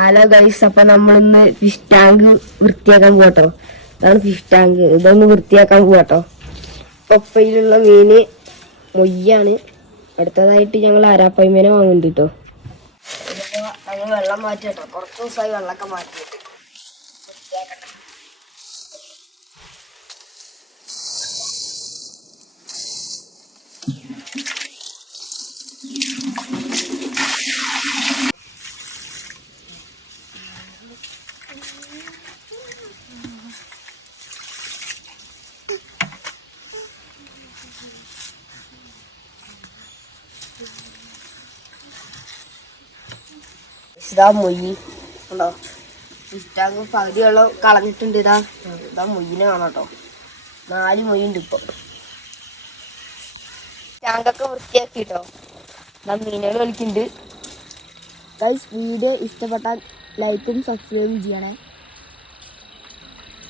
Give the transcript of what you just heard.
Hello guys, അപ്പൊ നമ്മളിന്ന് fish tank വൃത്തിയാക്കാൻ പോട്ടോ. ഇതാണ് ഫിഷ് ടാങ്ക്. ഇതൊന്ന് വൃത്തിയാക്കാൻ പോട്ടോ. ഒപ്പയിലുള്ള മീന് മൊയ്യാണ്. അടുത്തതായിട്ട് ഞങ്ങൾ അരാപ്പയ്മേനെ വാങ്ങുന്നുണ്ട് കേട്ടോ. ഞങ്ങൾ വെള്ളം മാറ്റിട്ടോ. കുറച്ച് ദിവസമായി വെള്ളമൊക്കെ മാറ്റിയിട്ട് വൃത്തിയാക്കട്ടെ. ഇതാ മൊയ്യ് ഉണ്ടോ? ഫിഷ് ടാങ്ക് പകുതി വെള്ളം കളഞ്ഞിട്ടുണ്ട്. ഇതാ മൊയ്യിനെ കാണാം കേട്ടോ. 4 മൊയ്യുണ്ട് ഇപ്പൊ. ടാങ്കൊക്കെ വൃത്തിയാക്കിട്ടോ. ഇതാ മീനുകൾ കളിക്കുന്നുണ്ട്. വീഡിയോ ഇഷ്ടപ്പെട്ടാൽ ലൈക്കും സബ്സ്ക്രൈബും ചെയ്യണേ.